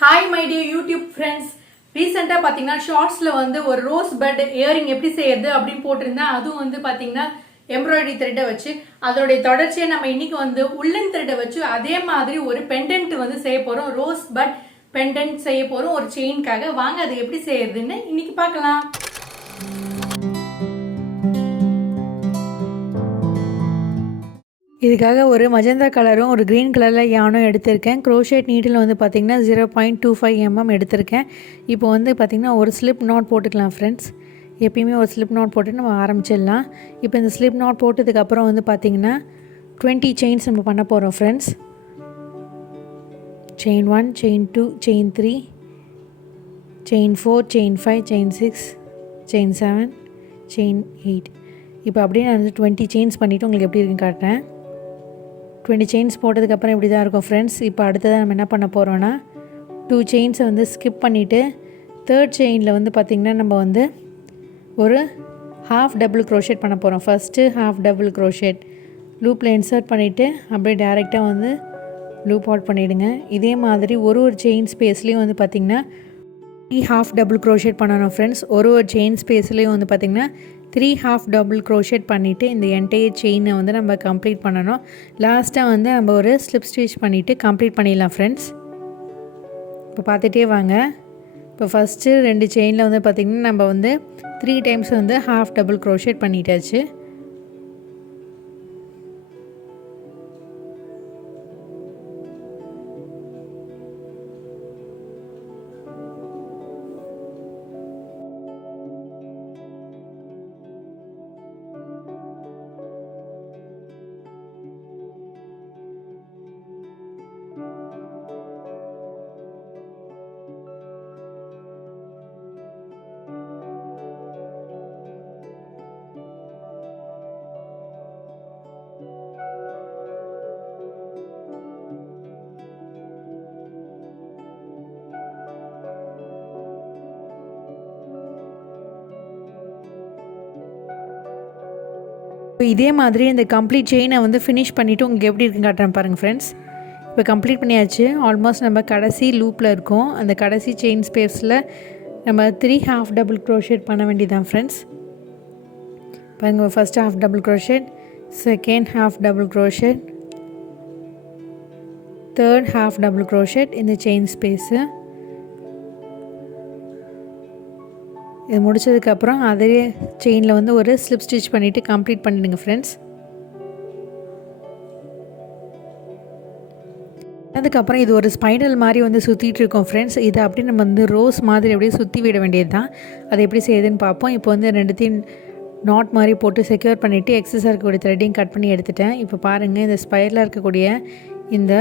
Hi my dear YouTube friends. Recently பாத்தீங்கன்னா ஷார்ட்ஸ்ல வந்து ஒரு ரோஸ் பட் இயரிங் எப்படி செய்யறது அப்படினு போட்டுருந்தேன். அதுவும் வந்து பாத்தீங்கன்னா எம்ப்ராய்டரி த்ரெட் வச்சு அதோட தொடர்ச்சியா நம்ம இன்னைக்கு வந்து உள்ளன் த்ரெட் வச்சு அதே மாதிரி ஒரு பெண்டன்ட் வந்து செய்ய போறோம். ரோஸ் பட் பெண்டன்ட் செய்ய போறோம் ஒரு செயின்காக. வாங்க அது எப்படி செய்யறதுன்னு இன்னைக்கு பார்க்கலாம். இதுக்காக ஒரு மஜந்தா கலரும் ஒரு க்ரீன் கலரில் யானும் எடுத்திருக்கேன். க்ரோஷேட் நீடில் வந்து பார்த்திங்கன்னா 0.25 mm எடுத்திருக்கேன். இப்போ வந்து பார்த்திங்கன்னா ஒரு ஸ்லிப் நாட் போட்டுக்கலாம் ஃப்ரெண்ட்ஸ். எப்பயுமே ஒரு ஸ்லிப் நாட் போட்டு நம்ம ஆரம்பிச்சிடலாம். இப்போ இந்த ஸ்லிப் நாட் போட்டதுக்கப்புறம் வந்து பார்த்திங்கன்னா 20 செயின்ஸ் நம்ம பண்ண போகிறோம் friends. Chain 1, chain 2, chain 3, chain 4, chain 5, chain 6, chain 7, chain 8. இப்போ அப்படியே நான் வந்து 20 செயின்ஸ் பண்ணிவிட்டு உங்களுக்கு எப்படி இருக்குன்னு காட்டுறேன். 20 செயின்ஸ் போட்டதுக்கப்புறம் இப்படி தான் இருக்கும் ஃப்ரெண்ட்ஸ். இப்போ அடுத்ததாக நம்ம என்ன பண்ண போகிறோன்னா 2 செயின்ஸை வந்து ஸ்கிப் பண்ணிவிட்டு தேர்ட் செயினில் வந்து பார்த்திங்கன்னா நம்ம வந்து ஒரு ஹாஃப் டபுள் க்ரோஷேட் பண்ண போகிறோம். ஃபஸ்ட்டு ஹாஃப் டபுள் க்ரோஷேட் லூப்பில் இன்சர்ட் பண்ணிவிட்டு அப்படியே டேரெக்டாக வந்து லூப் அவுட் பண்ணிவிடுங்க. இதே மாதிரி ஒரு செயின் ஸ்பேஸ்லேயும் வந்து பார்த்திங்கன்னா 3 ஹாஃப் டபுள் க்ரோஷேட் பண்ணணும் ஃப்ரெண்ட்ஸ். ஒரு செயின் ஸ்பேஸ்லேயும் வந்து பார்த்திங்கன்னா 3 ஹாஃப் டபுள் க்ரோஷேட் பண்ணிவிட்டு இந்த என்டையர் செயினை வந்து நம்ம கம்ப்ளீட் பண்ணணும். லாஸ்ட்டாக வந்து நம்ம ஒரு ஸ்லிப் ஸ்டிச் பண்ணிவிட்டு கம்ப்ளீட் பண்ணிடலாம் ஃப்ரெண்ட்ஸ். இப்போ பார்த்துட்டே வாங்க. இப்போ ஃபஸ்ட்டு 2 செயினில் வந்து பார்த்திங்கன்னா நம்ம வந்து 3 டைம்ஸ் வந்து ஹாஃப் டபுள் க்ரோஷேட் பண்ணிட்டாச்சு. இப்போ இதே மாதிரி இந்த கம்ப்ளீட் செயினை வந்து ஃபினிஷ் பண்ணிவிட்டு உங்களுக்கு எப்படி இருக்குன்னு காட்டுறேன் பாருங்கள் ஃப்ரெண்ட்ஸ். இப்போ கம்ப்ளீட் பண்ணியாச்சு. ஆல்மோஸ்ட் நம்ம கடைசி லூப்பில் இருக்கோம். அந்த கடைசி செயின் ஸ்பேஸில் நம்ம 3 ஹாஃப் டபுள் க்ரோஷேட் பண்ண வேண்டியதான் ஃப்ரெண்ட்ஸ். பாருங்கள், first half double crochet, second half double crochet, third half double crochet இந்த செயின் ஸ்பேஸு. இது முடித்ததுக்கப்புறம் அதே செயினில் வந்து ஒரு ஸ்லிப் ஸ்டிச் பண்ணிவிட்டு கம்ப்ளீட் பண்ணிடுங்க ஃப்ரெண்ட்ஸ். அதுக்கப்புறம் இது ஒரு ஸ்பைரல் மாதிரி வந்து சுற்றிட்டு இருக்கோம் ஃப்ரெண்ட்ஸ். இதை அப்படியே நம்ம வந்து ரோஸ் மாதிரி அப்படியே சுற்றி விட வேண்டியது தான். அதை எப்படி செய்யுதுன்னு பார்ப்போம். இப்போ வந்து ரெண்டுத்தையும் நாட் மாதிரி போட்டு செக்யூர் பண்ணிவிட்டு எக்ஸஸாக இருக்கக்கூடிய த்ரெட்டையும் கட் பண்ணி எடுத்துட்டேன். இப்போ பாருங்கள், இந்த ஸ்பைரலாக இருக்கக்கூடிய இந்த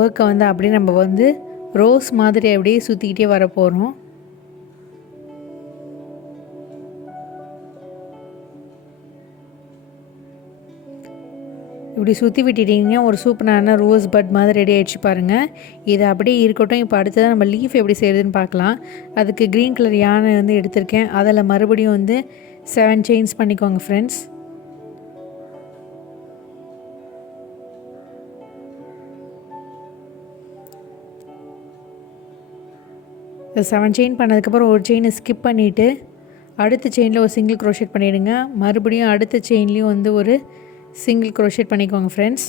ஒர்க்கை வந்து அப்படியே நம்ம வந்து ரோஸ் மாதிரி அப்படியே சுற்றிக்கிட்டே வர போகிறோம். இப்படி சுற்றி விட்டுட்டிங்கன்னா ஒரு சூப்பரான ரோஸ் பட் மாதிரி ரெடி ஆகிடுச்சு பாருங்கள். இது அப்படியே இருக்கட்டும். இப்போ அடுத்ததாக நம்ம லீஃப் எப்படி செய்கிறதுன்னு பார்க்கலாம். அதுக்கு க்ரீன் கலர் யானை வந்து எடுத்திருக்கேன். அதில் மறுபடியும் வந்து 7 செயின்ஸ் பண்ணிக்கோங்க ஃப்ரெண்ட்ஸ். இந்த 7 செயின் பண்ணதுக்கப்புறம் ஒரு செயினை ஸ்கிப் பண்ணிவிட்டு அடுத்த செயினில் ஒரு சிங்கிள் க்ரோஷேட் பண்ணிவிடுங்க. மறுபடியும் அடுத்த செயின்லேயும் வந்து ஒரு சிங்கிள் க்ரோஷேட் பண்ணிக்கோங்க ஃப்ரெண்ட்ஸ்.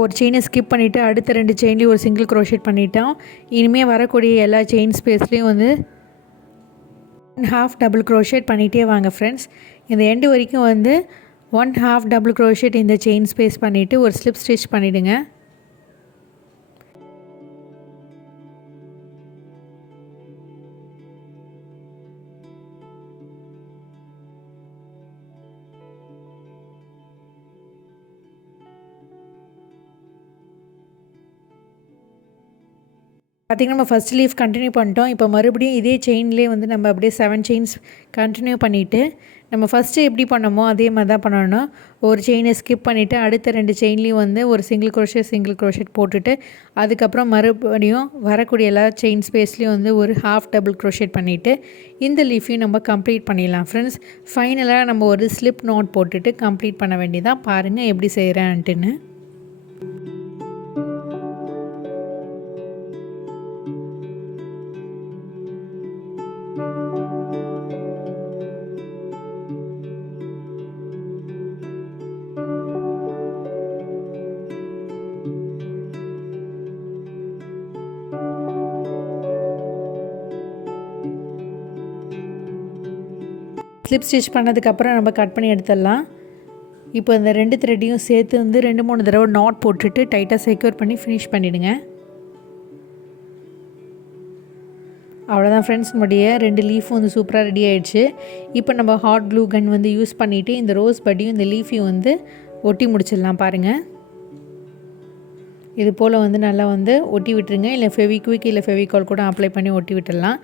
ஒரு செயினை ஸ்கிப் பண்ணிவிட்டு அடுத்த 2 செயின்லேயும் ஒரு சிங்கிள் க்ரோஷேட் பண்ணிட்டோம். இனிமேல் வரக்கூடிய எல்லா செயின் ஸ்பேஸ்லேயும் வந்து ஹாஃப் டபுள் க்ரோஷேட் பண்ணிகிட்டே வாங்க ஃப்ரெண்ட்ஸ். இந்த எண்டு வரைக்கும் வந்து 1 ஹாஃப் டபுள் க்ரோஷேட் இந்த செயின் ஸ்பேஸ் பண்ணிவிட்டு ஒரு ஸ்லிப் ஸ்டிச் பண்ணிவிடுங்க. பார்த்திங்கன்னா நம்ம ஃபஸ்ட் லீஃப் கண்டினியூ பண்ணிட்டோம். இப்போ மறுபடியும் இதே செயின்லேயே வந்து நம்ம அப்படியே 7 செயின்ஸ் கண்டினியூ பண்ணிவிட்டு நம்ம ஃபஸ்ட்டு எப்படி பண்ணோமோ அதே மாதிரி தான் பண்ணணும். ஒரு செயினை ஸ்கிப் பண்ணிவிட்டு அடுத்த 2 செயின்லேயும் வந்து ஒரு சிங்கிள் க்ரோஷேட் போட்டுட்டு அதுக்கப்புறம் மறுபடியும் வரக்கூடிய எல்லா செயின் ஸ்பேஸ்லேயும் வந்து ஒரு ஹாஃப் டபுள் க்ரோஷேட் பண்ணிவிட்டு இந்த லீஃபையும் நம்ம கம்ப்ளீட் பண்ணிடலாம் ஃப்ரெண்ட்ஸ். ஃபைனலாக நம்ம ஒரு ஸ்லிப் நாட் போட்டுட்டு கம்ப்ளீட் பண்ண வேண்டியதான். பாருங்கள் எப்படி செய்கிறேன்ட்டுன்னு. ஸ்லிப் ஸ்டிச் பண்ணதுக்கப்புறம் நம்ம கட் பண்ணி எடுத்துடலாம். இப்போ இந்த 2 த்ரெட்டையும் சேர்த்து வந்து 2-3 தடவை நாட் போட்டுட்டு டைட்டாக செக்யூர் பண்ணி ஃபினிஷ் பண்ணிவிடுங்க. அவ்வளோதான் ஃப்ரெண்ட்ஸ், நம்முடைய 2 லீஃபும் வந்து சூப்பராக ரெடி ஆகிடுச்சு. இப்போ நம்ம ஹாட் க்ளூ கன் வந்து யூஸ் பண்ணிவிட்டு இந்த ரோஸ் பட்டியும் இந்த லீஃபையும் வந்து ஒட்டி முடிச்சிடலாம். பாருங்கள், இது போல் வந்து நல்லா வந்து ஒட்டி விட்டுருங்க. இல்லை ஃபெவிக்விக் இல்லை ஃபெவிகால் கூட அப்ளை பண்ணி ஒட்டி விட்டுடலாம்.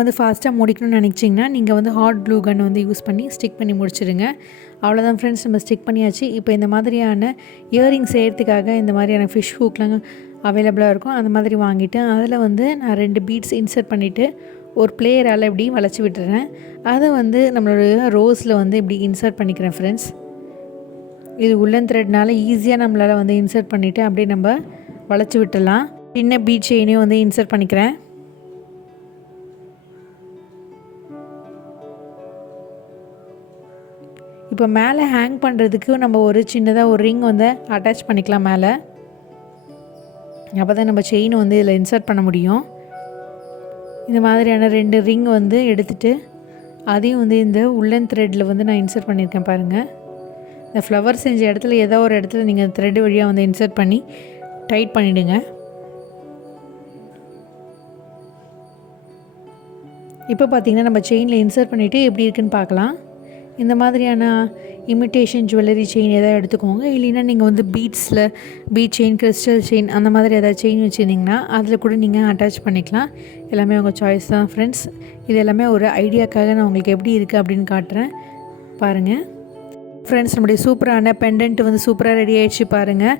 வந்து ஃபாஸ்ட்டாக முடிக்கணும்னு நினச்சிங்கன்னா நீங்கள் வந்து ஹாட் க்ளூ கன் வந்து யூஸ் பண்ணி ஸ்டிக் பண்ணி முடிச்சிடுங்க. அவ்வளோதான் ஃப்ரெண்ட்ஸ், நம்ம ஸ்டிக் பண்ணியாச்சு. இப்போ இந்த மாதிரியான இயரிங் செய்கிறதுக்காக இந்த மாதிரியான ஃபிஷ் ஹூக்லாம் அவைலபிளாக இருக்கும். அந்த மாதிரி வாங்கிட்டு அதில் வந்து நான் 2 பீட்ஸ் இன்சர்ட் பண்ணிவிட்டு ஒரு பிளேயரால் இப்படி வளைச்சி விட்டுறேன். அதை வந்து நம்மளுடைய ரோஸில் வந்து இப்படி இன்சர்ட் பண்ணிக்கிறேன் ஃப்ரெண்ட்ஸ். இது உள்ளன் த்ரெட்னால ஈஸியாக நம்மளால் வந்து இன்சர்ட் பண்ணிவிட்டு அப்படியே நம்ம வளைச்சி விட்டுடலாம். சின்ன பீட் செயினையும் வந்து இன்சர்ட் பண்ணிக்கிறேன். இப்போ மேலே ஹேங் பண்ணுறதுக்கு நம்ம ஒரு சின்னதாக ஒரு ரிங் வந்து அட்டாச் பண்ணிக்கலாம் மேலே. அப்போ தான் நம்ம செயின் வந்து இதில் இன்சர்ட் பண்ண முடியும். இந்த மாதிரியான 2 ரிங் வந்து எடுத்துகிட்டு அதையும் வந்து இந்த உள்ளன் த்ரெட்டில் வந்து நான் இன்சர்ட் பண்ணியிருக்கேன். பாருங்கள், இந்த ஃப்ளவர் செஞ்ச இடத்துல ஏதோ ஒரு இடத்துல நீங்கள் த்ரெட் வழியாக வந்து இன்சர்ட் பண்ணி டைட் பண்ணிவிடுங்க. இப்போ பார்த்திங்கன்னா நம்ம செயினில் இன்சர்ட் பண்ணிவிட்டு எப்படி இருக்குன்னு பார்க்கலாம். இந்த மாதிரியான இமிட்டேஷன் ஜுவல்லரி செயின் எதாவது எடுத்துக்கோங்க. இல்லைன்னா நீங்கள் வந்து பீட் செயின், கிறிஸ்டல் செயின் அந்த மாதிரி எதாவது செயின் வச்சுருந்திங்கன்னா அதில் கூட நீங்கள் அட்டாச் பண்ணிக்கலாம். எல்லாமே உங்கள் சாய்ஸ் தான் ஃப்ரெண்ட்ஸ். இது எல்லாமே ஒரு ஐடியாக்காக நான் உங்களுக்கு எப்படி இருக்குது அப்படின்னு காட்டுறேன். பாருங்கள் ஃப்ரெண்ட்ஸ், நம்முடைய சூப்பரான பெண்டன்ட் வந்து சூப்பராக ரெடி ஆகிடுச்சு. பாருங்கள்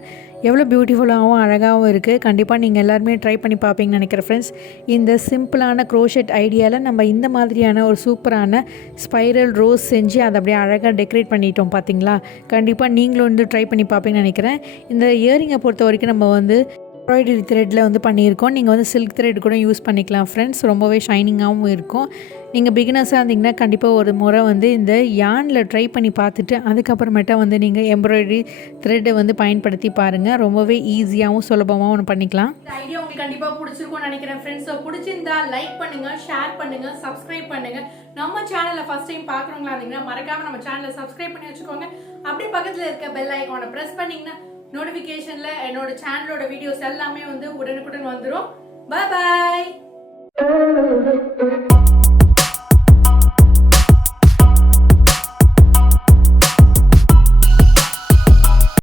எவ்வளோ பியூட்டிஃபுல்லாகவும் அழகாகவும் இருக்குது. கண்டிப்பாக நீங்கள் எல்லாருமே ட்ரை பண்ணி பார்ப்பீங்கன்னு நினைக்கிறேன் ஃப்ரெண்ட்ஸ். இந்த சிம்பிளான க்ரோஷெட் ஐடியாவில் நம்ம இந்த மாதிரியான ஒரு சூப்பரான ஸ்பைரல் ரோஸ் செஞ்சு அதை அப்படியே அழகாக டெக்கரேட் பண்ணிட்டோம். பார்த்தீங்களா, கண்டிப்பாக நீங்களும் வந்து ட்ரை பண்ணி பார்ப்பீங்கன்னு நினைக்கிறேன். இந்த இயரிங்கை பொறுத்த வரைக்கும் நம்ம வந்து எம்ப்ராய்டரி த்ரெட்டில் வந்து பண்ணியிருக்கோம். நீங்கள் வந்து சில்க் த்ரெட் கூட யூஸ் பண்ணிக்கலாம் ஃப்ரெண்ட்ஸ். ரொம்பவே ஷைனிங்காகவும் இருக்கும். நீங்கள் பிகினர்ஸாக இருந்தீங்கன்னா கண்டிப்பாக ஒரு முறை வந்து இந்த யானில் ட்ரை பண்ணி பார்த்துட்டு அதுக்கப்புறமேட்டா வந்து நீங்கள் எம்ப்ராய்டரி த்ரெட்டை வந்து பயன்படுத்தி பாருங்கள். ரொம்பவே ஈஸியாகவும் சுலபமாகவும் ஒன்று பண்ணிக்கலாம். இந்த ஐடியா உங்களுக்கு கண்டிப்பாக பிடிச்சிருக்கும்னு நினைக்கிறேன் ஃப்ரெண்ட்ஸ். ஸோ பிடிச்சிருந்தா லைக் பண்ணுங்கள், ஷேர் பண்ணுங்கள், சப்ஸ்கிரைப் பண்ணுங்கள். நம்ம சேனலை ஃபஸ்ட் டைம் பார்க்குறவங்களா இருந்தீங்கன்னா மறக்காமல் நம்ம சேனலை சப்ஸ்கிரைப் பண்ணி வச்சுக்கோங்க. அப்படி பக்கத்தில் இருக்க பெல் ஐக்கானை ப்ரெஸ் பண்ணிங்கன்னா நோட்டிஃபிகேஷனில் என்னோட சேனலோட வீடியோஸ் எல்லாமே வந்து உடனுக்குடன் வந்துடும். பாய் பாய்.